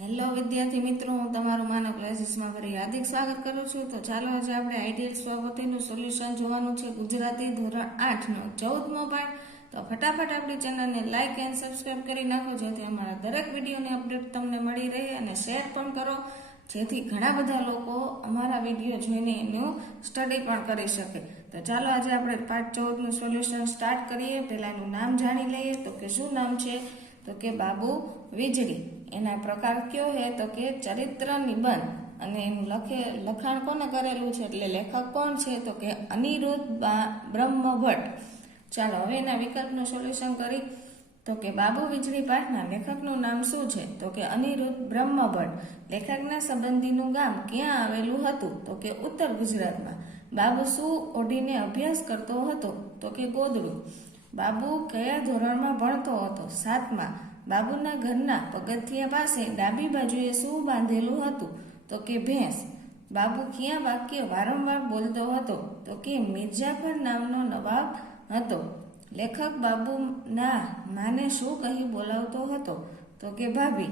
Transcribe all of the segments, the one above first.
Hello વિદ્યાર્થી મિત્રો, હું તમારું માનવ ક્લાસીસમાં ફરી હાર્દિક સ્વાગત કરું છું. તો ચાલો, આજે આપણે આઈડિયલ સ્વાગતીનું સોલ્યુશન જોવાનું છે ગુજરાતી ધોરણ આઠનો, ચૌદમો પાઠ. તો ફટાફટ આપણી ચેનલને લાઇક એન્ડ સબસ્ક્રાઇબ કરી નાખો, જેથી અમારા દરેક વિડીયોની અપડેટ તમને મળી રહે અને શેર પણ કરો, જેથી ઘણા બધા લોકો અમારા વીડિયો જોઈને એનું સ્ટડી પણ કરી શકે. તો ચાલો, આજે આપણે પાઠ ચૌદનું સોલ્યુશન સ્ટાર્ટ કરીએ. પહેલાં એનું નામ જાણી લઈએ. તો કે શું નામ છે? તો કે બાબુ વીજળી. એના પ્રકાર કયો હે તો કે ચરિત્ર નિબંધ અને એનું લખે, લખાણ કોને કરેલું છે? એટલે લેખક કોણ છે? તો કે અનિરુદ્ધ બા- બ્રહ્મભટ્ટ. ચાલો, હવે એના વિકલ્પનું સોલ્યુશન કરી. તો કે બાબુ વીજળી પાઠના લેખકનું નામ શું છે? તો કે અનિરુદ્ધ બ્રહ્મભટ્ટ. લેખકના સંબંધીનું ગામ ક્યાં આવેલું હતું? તો કે ઉત્તર ગુજરાતમાં. બાબુ શું ઓઢીને અભ્યાસ કરતો હતો? તો કે ગોદડું. બાબુ કયા ધોરણમાં ભણતો હતો? સાતમા. બાબુના ઘરના પગથિયા પાસે ડાબી બાજુએ શું બાંધેલું હતું. તો કે ભેંસ. બાબુ ક્યાં વાક્ય વારંવાર બોલતો હતો? તો કે મિર્જાફર નામનો નવાબ હતો. લેખક બાબુના માને શું કહી બોલાવતો હતો? તો કે ભાભી.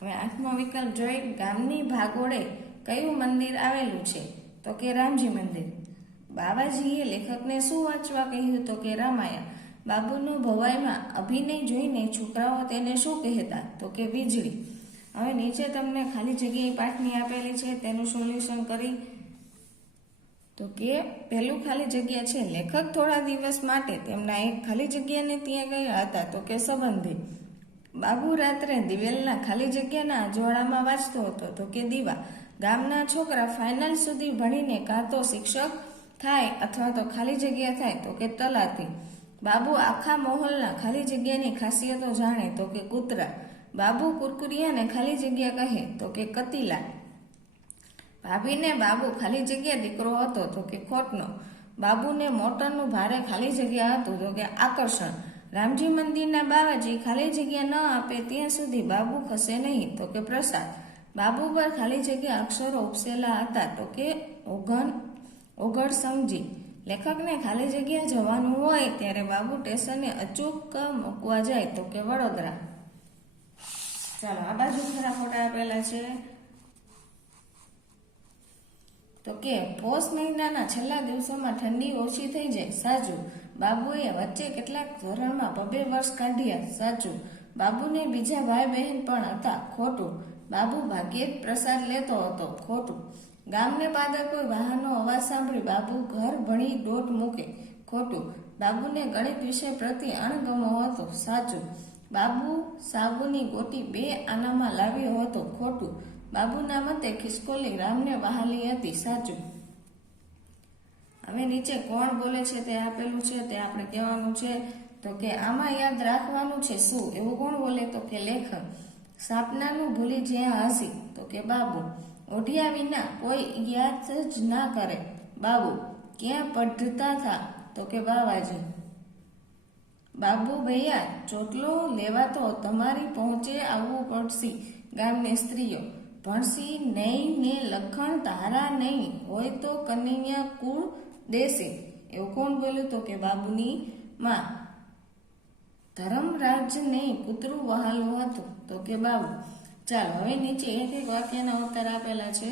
હવે આઠમો વિકલ્પ જોઈ ગામની ભાગોળે કયું મંદિર આવેલું છે? તો કે રામજી મંદિર. બાબાજીએ લેખકને શું વાંચવા કહ્યું? તો કે રામાયણ. બાબુનો ભવાઈમાં અભિનય જોઈને છોકરાઓ તેને શું કહેતા? તો કે વીજળી. હવે નીચે તમને ખાલી જગ્યાએ પાઠની આપેલી છે, તેનું સોલ્યુશન કરી. તો કે પહેલું ખાલી જગ્યા છે, લેખક થોડા દિવસ માટે તેમના એક ખાલી જગ્યાને ત્યાં ગયા હતા. તો કે સંબંધી. બાબુ રાત્રે દિવેલના ખાલી જગ્યાના અજવાળામાં વાંચતો હતો. તો કે દીવા, ગામના છોકરા ફાઇનલ સુધી ભણીને કાં તો શિક્ષક થાય અથવા તો ખાલી જગ્યા થાય. તો કે તલાતી બાબુ આખા મોહલના ખાલી જગ્યાની ખાસિયતો જાણે તો કે કૂતરા. બાબુ કુરકુરિયાને ખાલી જગ્યા કહે તો કે કતીલા. ભાભીને બાબુ ખાલી જગ્યા દીકરો હતો તો કે ખોટનો. બાબુને મોટરનું ભારે ખાલી જગ્યા હતું તો કે આકર્ષણ. રામજી મંદિરના બાવાજી ખાલી જગ્યા ન આપે ત્યાં સુધી બાબુ ખસે નહીં તો કે પ્રસાદ. બાબુ પર ખાલી જગ્યા અક્ષરો ઉપસેલા હતા તો કે ઓઘન ઓઘડ સમજી લેખકને ખાલી જગ્યા જવાનું હોય ત્યારે બાબુ સ્ટેશને અચૂક મૂકવા જાય તો કે વડોદરા. ચાલો, આ બાજુ ખરા ફોટા આપેલા છે. તો કે, પોષ મહિનાના છેલ્લા દિવસોમાં ઠંડી ઓછી થઈ જાય. સાચું. બાબુએ વચ્ચે કેટલાક ધોરણમાં બબે વર્ષ કાઢ્યા. સાચું. બાબુને બીજા ભાઈ બહેન પણ હતા. ખોટું. બાબુ ભાગ્યે જ પ્રસાદ લેતો હતો. ખોટું. ગામને પાદર કોઈ વાહનનો અવાજ સાંભળી બાબુ ઘર ભણી દોટ મૂકે. ખોટું. બાબુને ગણિત વિષય પ્રત્યે અણગમો હતો. સાચું. બાબુ સાબુની ગોટી બે આનામાં લાવ્યો હતો. ખોટું. બાબુના મતે ખિસકોલી રામને વહાલી હતી. સાચું. હવે નીચે કોણ બોલે છે તે આપેલું છે, તે આપણે કહેવાનું છે, તો કે આમાં યાદ રાખવાનું છે શું? એવું કોણ બોલે? તો કે લેખક. સાપનાનું ભૂલી જ્યાં હસી. તો કે બાબુ. ઓઢિયા વિના કોઈ યાદ જ ના કરે. બાબુ, ક્યાં પઢતા થા? તો કે બાવાજી. બાબુ ભૈયા, ચોટલો લેવા તો તમારી પહોંચે આવવું પડશે ગામની સ્ત્રીઓ. ભણસી નહીં ને લખણ તારા નહીં, હોય તો કનૈયા કુળ દેશે. એવું કોણ બોલ્યું તો કે બાબુની માં? નહીં કૂતરું વહાલું હતું. તો કે બાબુ ચાલો, હવે નીચે એક વાક્યના ઉત્તર આપેલા છે.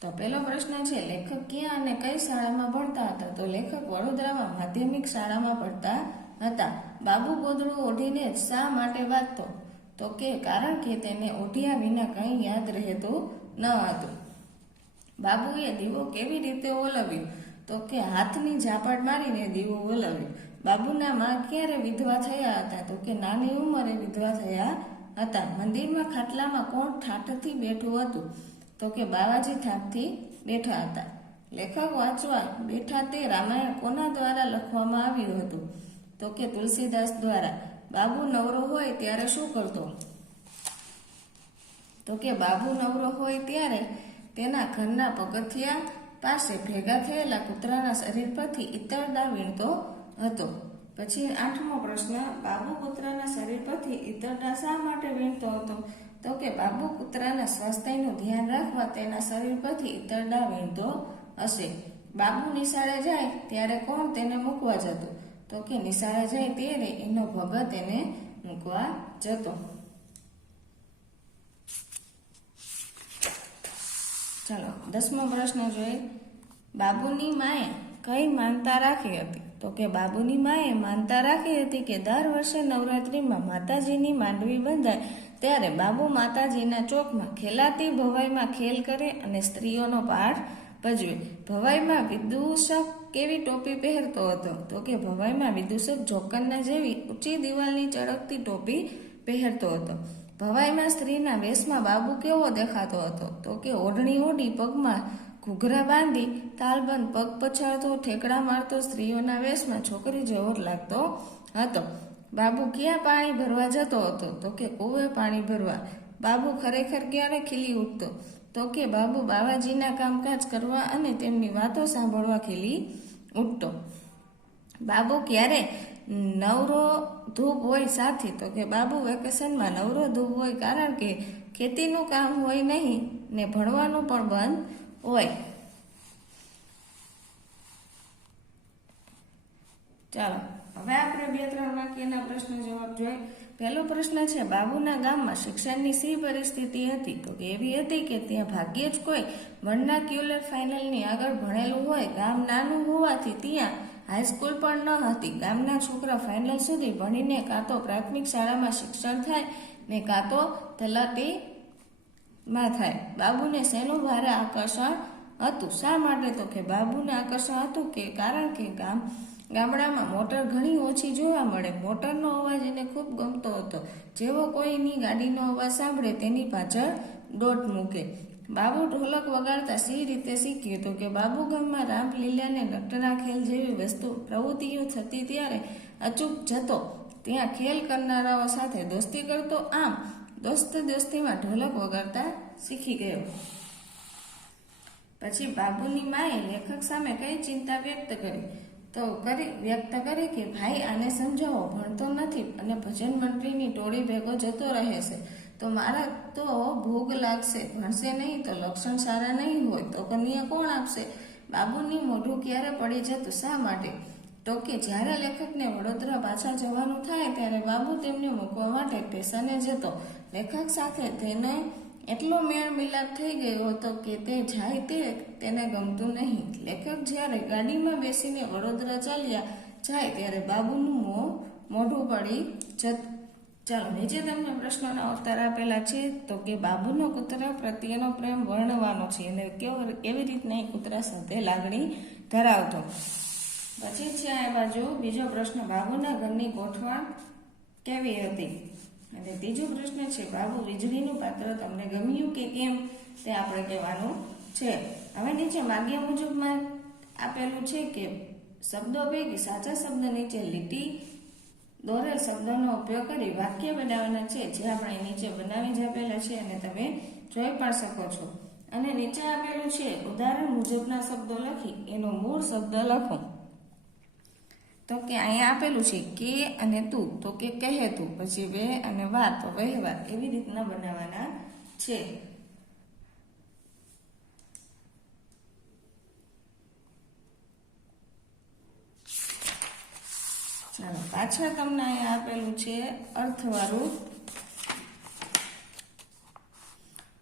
તો પહેલો પ્રશ્ન છે, લેખક ક્યાં અને કઈ શાળામાં ભણતા હતા? તો લેખક વડોદરામાં માધ્યમિક શાળામાં ભણતા હતા. બાબુ ગોદડું ઓઢીને જ શા માટે વાંચતો તો કે કારણ કે તેને ઓઢિયા વિના કંઈ યાદ રહેતું ન હતું. બાબુએ દીવો કેવી રીતે ઓલવ્યો? તો કે હાથની ઝાપટ મારીને દીવો ઓલવ્યો. બાબુના માં ક્યારે વિધવા થયા હતા? તો કે નાની ઉંમરે વિધવા થયા હતા. મંદિરમાં ખાટલામાં કોણ ઠાઠથી બેઠું હતું? તો કે બાવાજી ઠાઠથી બેઠા હતા. લેખક વાંચવા બેઠા તે રામાયણ કોના દ્વારા લખવામાં આવ્યું હતું? તો કે તુલસીદાસ દ્વારા. બાબુ નવરો હોય ત્યારે શું કરતો? તો કે બાબુ નવરો હોય ત્યારે તેના ઘરના પગથિયા પાસે ભેગા થયેલા કૂતરાના શરીર પરથી ઇતરડા વીણતો હતો. પછી આઠમો પ્રશ્ન, બાબુ કૂતરાના શરીર પરથી ઈતરડા શા માટે વીણતો હતો? તો કે, બાબુ કૂતરાના સ્વાસ્થ્યનું ધ્યાન રાખવા તેના શરીર પરથી ઈતરડા વીણતો હશે. બાબુ નિશાળે જાય ત્યારે કોણ તેને મૂકવા જતો? તો કે, નિશાળે જાય ત્યારે એનો ભગત એને મૂકવા જતો. ચલો, દસમો પ્રશ્ન જોઈએ. બાબુની માએ કઈ માનતા રાખી હતી? તો કે બાબુની માએ માનતા રાખી હતી કે દર વર્ષે નવરાત્રિમાં માતાજીની માંડવી બંધાય, ત્યારે બાબુ માતાજીના ચોકમાં ખેલાતી ભવાઈમાં ખેલ કરે અને સ્ત્રીઓનો પાઠ ભજવે. ભવાઈમાં વિદૂષક કેવી ટોપી પહેરતો હતો? તો કે ભવાઈમાં વિદૂષક જોકરના જેવી ઊંચી દિવાલની ચળકતી ટોપી પહેરતો હતો. ભવાઈમાં સ્ત્રીના વેશમાં બાબુ કેવો દેખાતો હતો? તો કે ઓઢણી ઓઢી પગમાં ઘૂઘરા બાંધી તાલબંધ પગ પછાડતો, ઠેકડા મારતો, સ્ત્રીઓના વેશમાં છોકરી જેવો લાગતો હતો. બાબુ ક્યાં પાણી ભરવા જતો હતો? તો કે કુવે પાણી ભરવા. બાબુ ખરેખર ક્યારે ખીલી ઉઠતો? તો કે બાબુ બાવાજીના કામકાજ કરવા અને તેમની વાતો સાંભળવા ખીલી ઉઠતો. બાબુ ક્યારે નવરો ધૂપ હોય સાથી? તો કે બાબુ વેકેશનમાં નવરો ધૂપ હોય કારણ કે ખેતીનું કામ હોય નહીં ને ભણવાનું પણ બંધ હોય ચાલો, હવે આપણે બે ત્રણ વાક્યના પ્રશ્ન જવાબ જોઈએ. પહેલો પ્રશ્ન છે, બાબુના ગામમાં શિક્ષણની સી પરિસ્થિતિ હતી? તો એવી હતી કે ત્યાં ભાગ્યે જ કોઈ વર્નાક્યુલર ફાઇનલની આગળ ભણેલું હોય, ગામ નાનું હોવાથી ત્યાં હાઈસ્કૂલ પણ ન હતી. ગામના છોકરા ફાઇનલ સુધી ભણીને કાં તો પ્રાથમિક શાળામાં શિક્ષણ થાય ને કાં તો તલાટીમાં થાય. બાબુને શેનું ભારે આકર્ષણ હતું? શા માટે તો કે બાબુને આકર્ષણ હતું કે, કારણ કે ગામ, ગામડામાં મોટર ઘણી ઓછી જોવા મળે. મોટરનો અવાજ એને ખૂબ ગમતો હતો. જેવો કોઈની ગાડીનો અવાજ સાંભળે તેની પાછળ દોટ મૂકે. બાબુ ઢોલક વગાડતા સી રીતે શીખ્યું તો કે બાબુ ગામમાં રામલીલાને નટના ખેલ જેવી વસ્તુ, પ્રવૃત્તિઓ થતી ત્યારે અચૂક જતો. ત્યાં ખેલ કરનારાઓ સાથે દોસ્તી કરતો. આમ દોસ્ત દોસ્તીમાં ઢોલક વગાડતા શીખી ગયો. પછી બાબુની માએ લેખક સામે કઈ ચિંતા વ્યક્ત કરી? તો કરી, વ્યક્ત કરી કે ભાઈ આને સમજાવો, ભણતો નથી અને ભજન મંડળીની ટોળી ભેગો જતો રહે છે તો મારા તો ભોગ લાગશે, ભણશે નહીં તો લક્ષણ સારા નહીં હોય તો કન્યા કોણ આપશે? બાબુની મોઢું ક્યારે પડી જતું, શા માટે? તો કે જ્યારે લેખકને વડોદરા પાછા જવાનું થાય ત્યારે બાબુ તેમને મૂકવા માટે સ્ટેશને જતો. લેખક સાથે તેને એટલો મેળ મિલાપ થઈ ગયો હતો કે તે જાય તે તેને ગમતું નહીં. લેખક જ્યારે ગાડીમાં બેસીને વડોદરા ચાલ્યા જાય ત્યારે બાબુનું મોં મોઢું પડી જતું, ચાલો નીચે તમને પ્રશ્નોના અવતાર આપેલા છે તો કે બાબુનો કૂતરા પ્રત્યેનો પ્રેમ વર્ણવાનો છે અને કેવો કેવી રીતના એ કૂતરા સાથે લાગણી ધરાવતો. પછી છે આ બાજુ બીજો પ્રશ્ન, બાબુના ઘરની ગોઠવણ કેવી હતી? અને ત્રીજો પ્રશ્ન છે, બાબુ, વીજળીનું પાત્ર તમને ગમ્યું કે કેમ? તે આપણે કહેવાનું છે. હવે નીચે માગ્યા મુજબમાં આપેલું છે કે શબ્દો પૈકી સાચા શબ્દ નીચે લીટી દોરેલ શબ્દોનો ઉપયોગ કરી વાક્ય બનાવવાના છે, જે આપણે નીચે બનાવી જ આપેલા છે અને તમે જોઈ પણ શકો છો. અને નીચે આપેલું છે, ઉદાહરણ મુજબના શબ્દો લખી એનો મૂળ શબ્દ લખો. તો કે અહીંયા આપેલું છે કે અને તું, તો કે કહે તું, પછી વે અને વા તો વહેવાર એવી રીતના બનાવવાના છે. પાછળ તમને અહીંયા આપેલું છે અર્થવાળું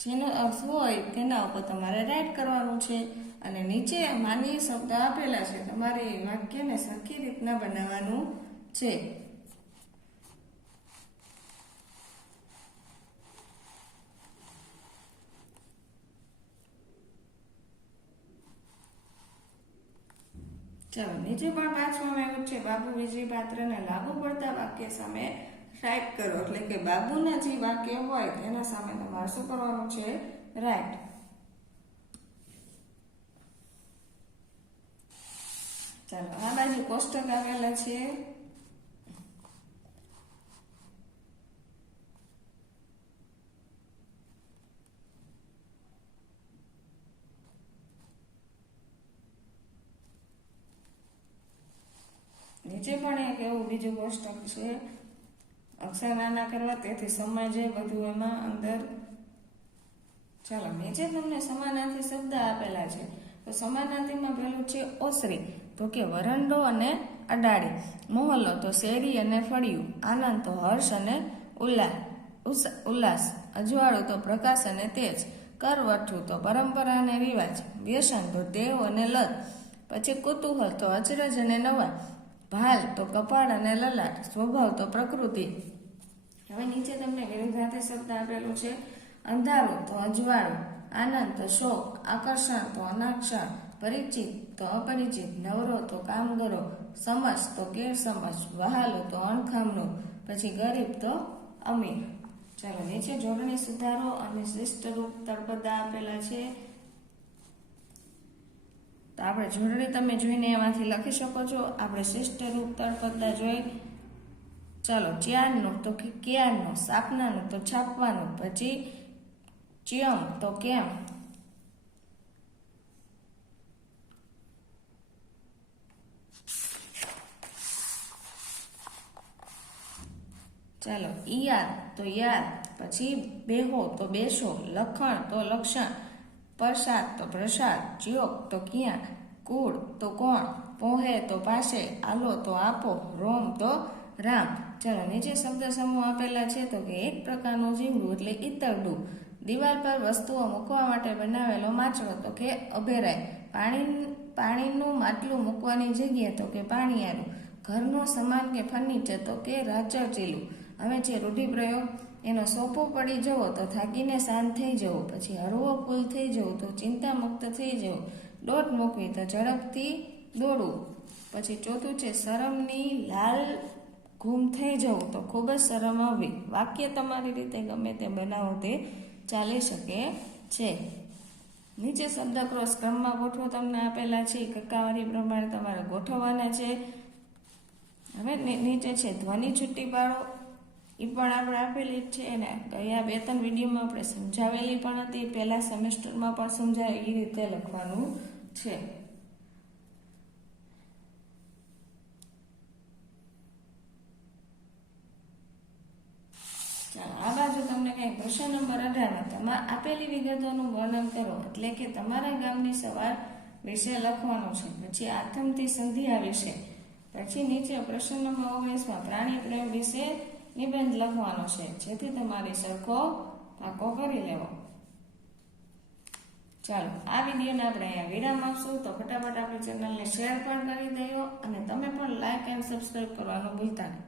જેનો અર્થ હોય તેના ઉપર તમારે રાઈટ કરવાનું છે અને નીચે માનવીય શબ્દ આપેલા છે. તમારે એ વાક્યને સરખી રીતના બનાવવાનું છે. ચાલો, નીચે પણ વાંચવામાં આવ્યું છે. બાબુ વીજળી પાત્રને લાગુ પડતા વાક્ય સામે રાઈટ કરો, એટલે કે બાબુના જે વાક્ય હોય તેના સામે તમારે શું કરવાનું છે રાઈટ ચાલો, આ બાજુ કોષ્ટક આવેલા છે. નીચે પણ એક એવું બીજું કોષ્ટક છે. અક્ષર નાના કરવા, તેથી સમાજે બધું એમાં અંદર ચાલો નીચે તમને સમાનાર્થી શબ્દ આપેલા છે, તો સમાનાર્થીમાં પેલું છે ઓસરી, તો કે વરંડો અને અડાડી, મોહલ્લો, તો શેરી અને ફળિયું, આનંદ, તો હર્ષ અને ઉલ્લાસ ઉલ્લાસ, અજવાળું, તો પ્રકાશ અને તેજ કરવઠું તો પરંપરા અને રિવાજ, વ્યસન, તો ટેવ અને લત, પછી કુતૂહલ, તો અચરજ અને નવા ભાલ તો કપાળ અને લલાટ, સ્વભાવ તો પ્રકૃતિ. હવે નીચે તમને વિરુદ્ધાર્થી શબ્દ આપેલું છે, અંધારું તો અજવાળું, આનંદ તો શોક, આકર્ષણ તો અનાક્ષણ પરિચિત તો અપરિચિત, નવરો તો કામગરો સમજ તો ગેરસમજ વહાલો તો અણખામનો પછી ગરીબ તો અમીર. ચાલો નીચે જોડણી સુધારો અને શિષ્ટ રૂપ તળપદા આપેલા છે. તો આપણે જોડણી તમે જોઈને એમાંથી લખી શકો છો. આપણે રૂપ તળપદા જોઈ. ચાલો ચ્યારનું તો કે ક્યારનું, સાપનાનું તો છાપવાનું, પછી ચ્યમ તો કેમ? ચાલો, ઈયાર તો યાર, પછી બેહો તો બેસો, લખણ તો લક્ષણ. પ્રસાદ તો પ્રસાદ જ્યોગ તો ક્યાં કુળ તો કોણ, પોહે તો પાસે, આલો તો આપો, રોમ તો રામ. ચાલો નીચે શબ્દ સમૂહ આપેલા છે તો કે એક પ્રકારનું જીવડું એટલે ઈતરડું. દિવાલ પર વસ્તુઓ મૂકવા માટે બનાવેલો માચડો તો કે અભેરાય પાણી પાણીનું માટલું મૂકવાની જગ્યા તો કે પાણીયારું. ઘરનો સામાન કે ફર્નિચર તો કે રાચર ચીલું. હવે છે રૂઢિપ્રયોગ એનો સોપો પડી જવો તો થાકીને શાંત થઈ જવું, પછી હળવો ફૂલ થઈ જવું તો ચિંતા મુક્ત થઈ જવું. દોટ મૂકવી તો ઝડપથી દોડવું. પછી ચોથું છે, શરમની લાલ ગુમ થઈ જવું તો ખૂબ જ શરમ આવવી. વાક્ય તમારી રીતે ગમે તે બનાવો તે ચાલી શકે છે. નીચે શબ્દ ક્રોસ ક્રમમાં ગોઠવો. તમને આપેલા છે, કક્કાવારી પ્રમાણે તમારે ગોઠવવાના છે. હવે નીચે છે, ધ્વનિ છુટ્ટી પાડો. એ પણ આપણે આપેલી જ છે અને ગયા બે ત્રણ વિડીયોમાં આપણે સમજાવેલી પણ હતી પહેલા સેમેસ્ટરમાં પણ સમજાય એ રીતે લખવાનું છે. આ બાજુ તમને કંઈ પ્રશ્ન નંબર અઢારમાં તમારે આપેલી વિગતોનું વર્ણન કરો. એટલે કે તમારા ગામની સવાર વિશે લખવાનું છે. પછી આથમથી સંધિયા વિશે. પછી નીચે પ્રશ્ન નંબર ઓગણીસમાં પ્રાણી પ્રેમ વિશે નિબંધ લખવાનો છે. જેથી તમારી સરખો પાકો કરી લેવો. ચાલો, આ વિડીયોને આપણે અહીંયા વિરામ આપશું. તો ફટાફટ આપણી ચેનલને શેર પણ કરી દેવો અને તમે પણ લાઇક એન્ડ સબસ્ક્રાઈબ કરવાનું ભૂલતા નહીં.